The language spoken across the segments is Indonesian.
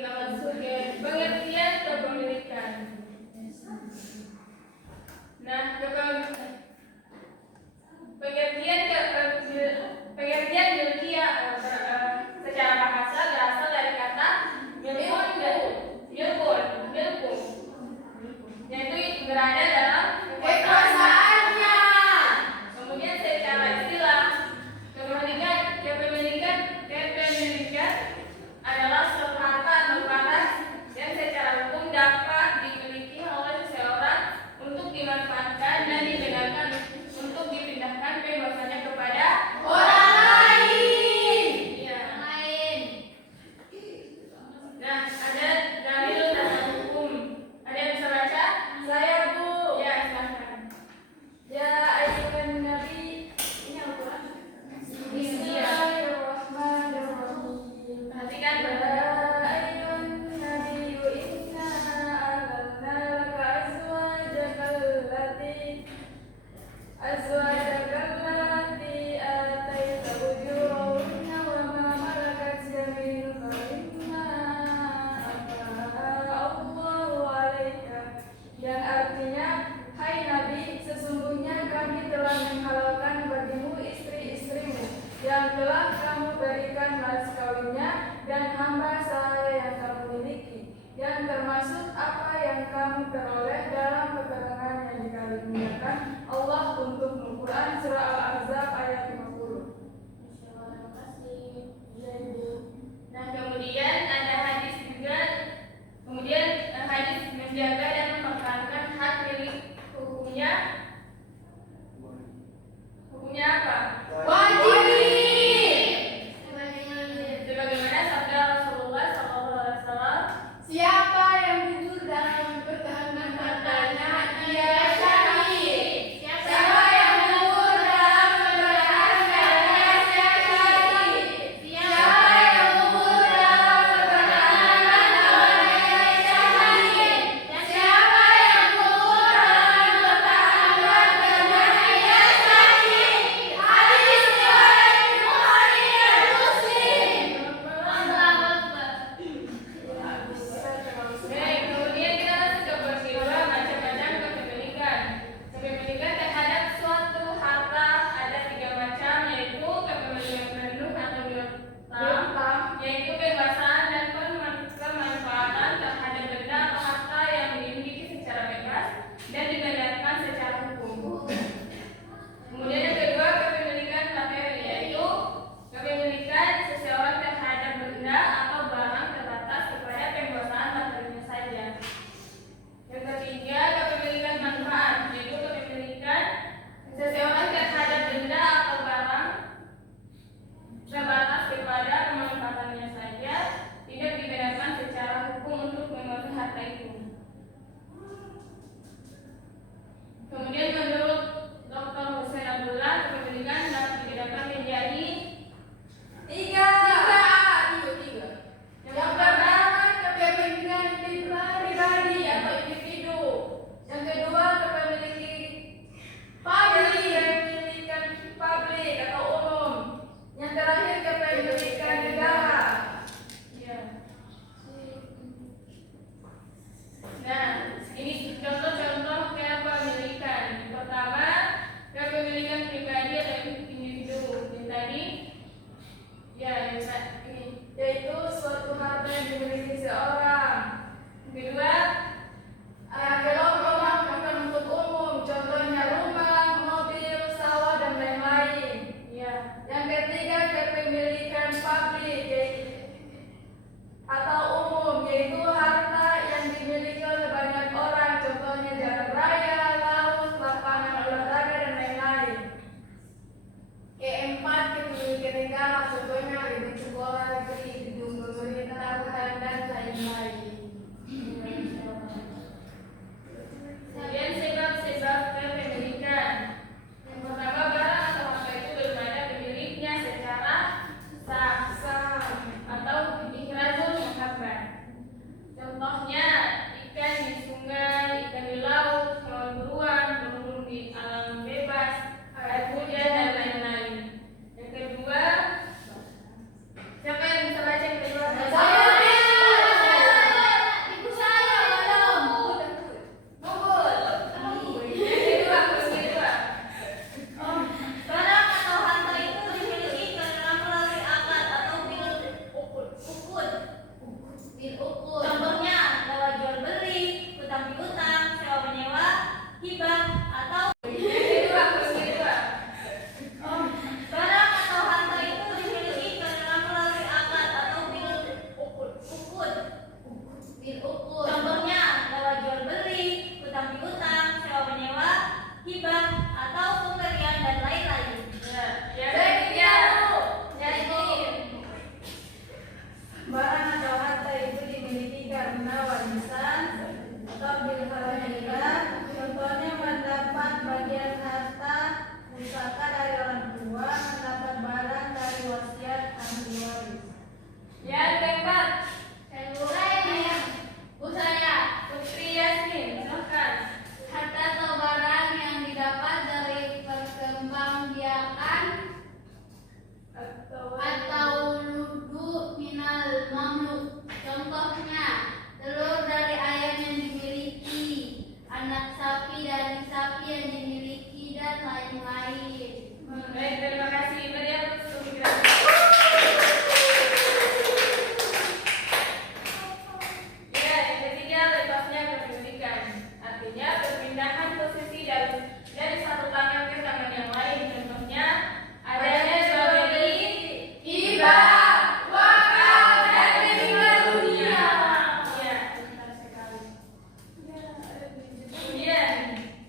pengertian kepemilikan. Nah, pengertian milkiah secara bahasa berasal dari kata milkun, yaitu berada dalam kekuasaannya. Kemudian secara istilah kepemilikan adalah suatu harta atau barang yang secara hukum dapat dimiliki oleh seseorang untuk dimanfaatkan dan izin ukur. Contohnya lewat jual beli, utang piutang, sewa menyewa, hibah, atau pemberian dan lain-lain. Barang atau harta itu dimiliki karena warisan atau bil halal. Contohnya mendapat bagian harta pusaka dari orang tua, mendapat barang dari wasiat ahli waris. Yang keempat, Saya Putri Yasmin, silakan. harta atau barang yang didapat dari perkembangbiakan atau ludu minal mamluk. Contohnya telur dari ayam yang dimiliki, anak sapi dari sapi yang dimiliki, dan lain-lain. Baik, terima kasih. Tadi aku sudah ya, yang ketiga lepasnya kepemilikan. Artinya perpindahan posisi dari satu tangan ke tangan yang lain. Contohnya adanya jual beli, hibah, wakaf, dan meninggal dunia. Ya, benar sekali. Kemudian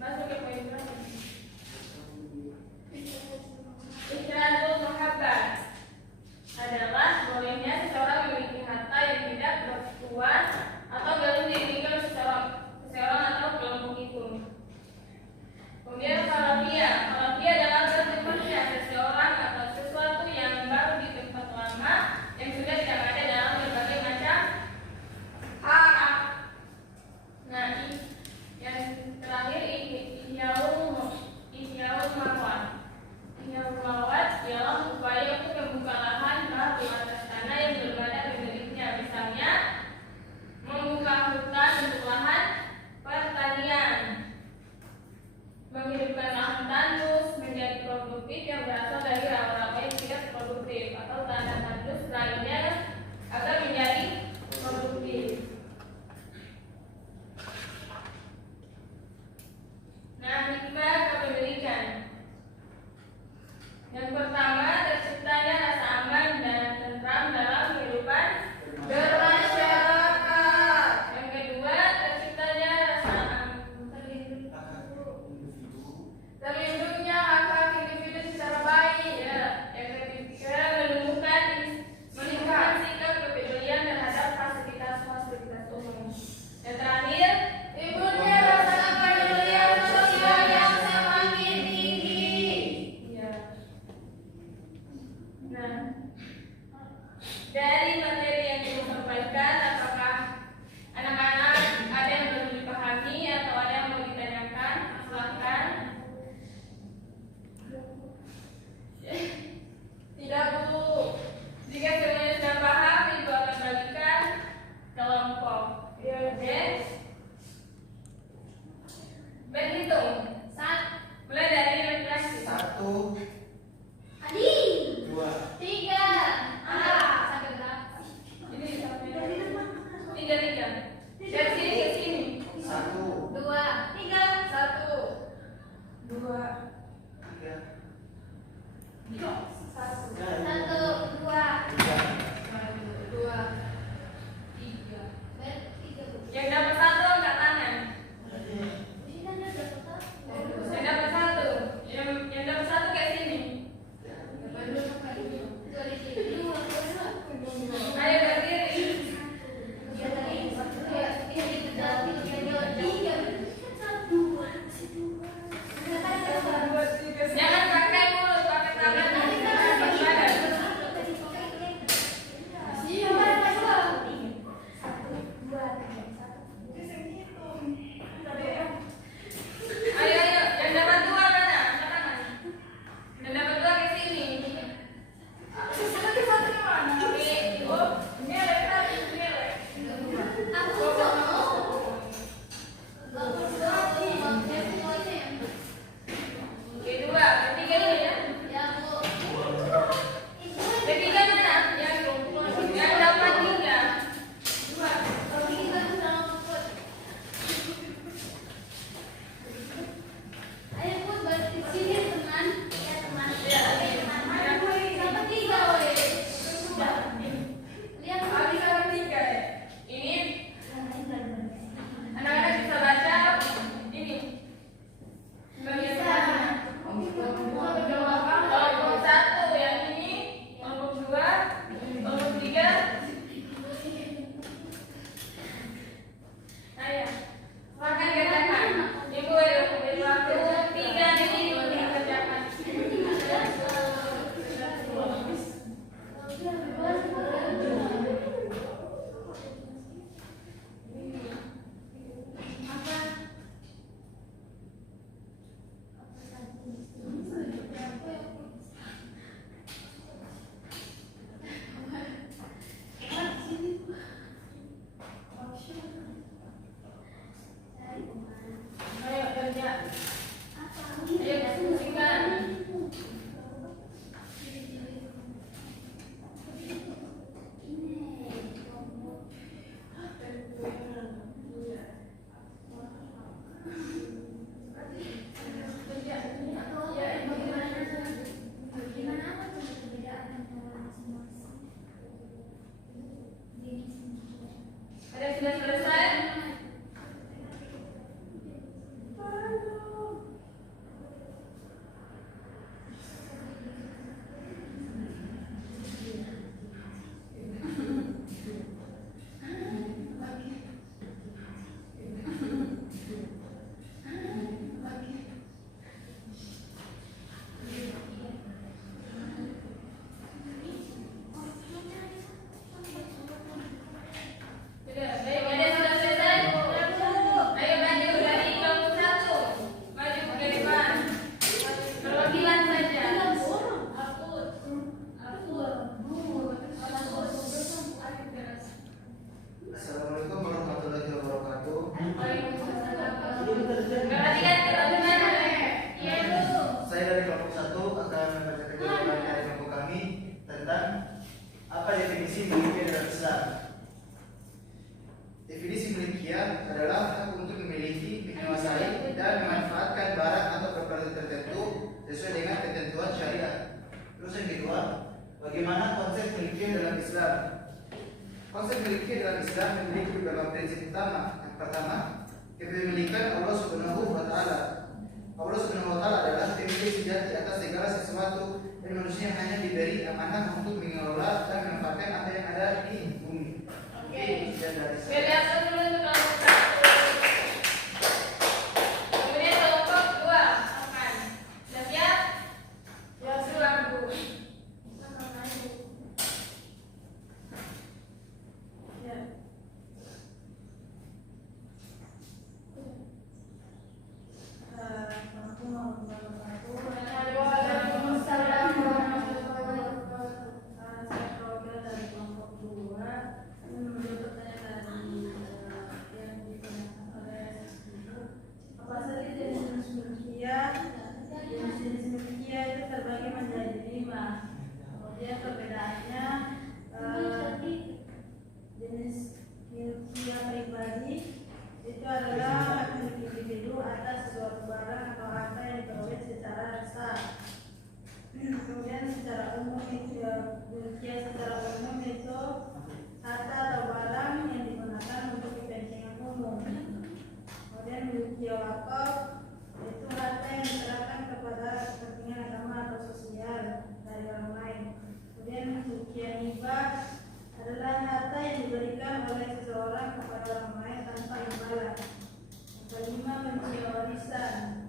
masuk ke poin berapa? Ikhratul mahabbah adalah bolehnya seseorang memiliki harta yang tidak bertuan atau belum diinginkan seseorang atau kelompok itu. Kemudian falafiyah adalah bertemannya seseorang atau sesuatu yang baru di tempat lama yang sudah tidak ada dalam berbagai macam hak. Nah, yang terakhir ihyaul mawat. Ihyaul mawat ialah upaya untuk membuka lahan di atas tanah yang belum ada pemiliknya. Misalnya membuka hutan untuk lahan pertanian, menghidupkan lahan tandus menjadi produktif yang berasal dari rawa-rawa yang tidak produktif, atau tanah tandus lainnya agar menjadi produktif. Nah, hikmah kepemilikan. Yang pertama, terciptanya rasa aman dan tentram dalam kehidupan bermasyarakat. Yang kedua, terciptanya rasa Terlindungnya hak-hak individu secara baik. ya. Yang ketiga, menumbuhkan sikap kepedulian terhadap fasilitas umum. Yang terakhir, Timbulnya rasa kepedulian sosial yang semakin tinggi. ya. Nah, dari materi yang kita sampaikan, apakah anak-anak ada yang belum dipahami atau ada yang mau ditanyakan? Silahkan. Tidak, Bu. Jika semuanya sudah paham, Ibu akan bagikan kelompok. Oke? Berhitung. Mulai dari laki-laki. 1, Adi 2, 3 sampai berapa? Ini tiga. Dari sini ke sini. 1, 2 3 1, 2, 3, 1, 1 2 2, 3 Yang dapat satu angkat tangan. Yang dapat satu. Yang dapat satu kayak sini. Ayo berdiri. Sudah selesai? Sudah, baik, ada yang sudah selesai? Ayo maju dari kelompok 1. Maju ke depan. Perwakilan saja. Assalamualaikum warahmatullahi wabarakatuh. Perhatikan teman-teman. Iya, Bu. Saya dari kelompok 1 akan membacakan jawaban dari kelompok kami tentang apa definisi milikia dalam Islam. Definisi milikia adalah hak untuk memiliki, menguasai, dan memanfaatkan barang atau properti tertentu sesuai dengan ketentuan syariat. Terus yang kedua, bagaimana konsep milikia dalam Islam? Konsep milikia dalam Islam memiliki beberapa prinsip utama. Yang pertama, kepemilikan Allah Subhanahu wa Ta'ala. Allah Subhanahu wa Ta'ala adalah pemilik sejati atas segala sesuatu, dan manusia hanya diberi amanah untuk mengelola dan memanfaatkan apa yang ada di bumi. Oke. Sekian dari saya. Beliau dulu untuk kelompok 1. Kemudian kelompok 2 akan. Sudah siap? Ya, siap, Bu. Ya. Assalamualaikum warahmatullahi wabarakatuh. Waalaikumsalam warahmatullahi wabarakatuh. Saya perwakilan dari kelompok 2 menjawab pertanyaan yang ditanyakan oleh Ibu. Apa saja jenis milikia? Jenis milikia itu terbagi menjadi 5. Kemudian perbedaannya jenis milikia pribadi itu adalah hak milik individu atas suatu barang atau harta yang diperoleh secara sah. Kemudian secara umum itu milikia secara umum itu harta atau barang yang digunakan untuk kepentingan umum. Kemudian milikia wakaf itu harta yang diserahkan kepada kepentingan agama atau sosial dari orang lain. Kemudian milikia hibah adalah harta yang diberikan oleh seseorang kepada orang lain tanpa imbalan. Kelima, milikia warisan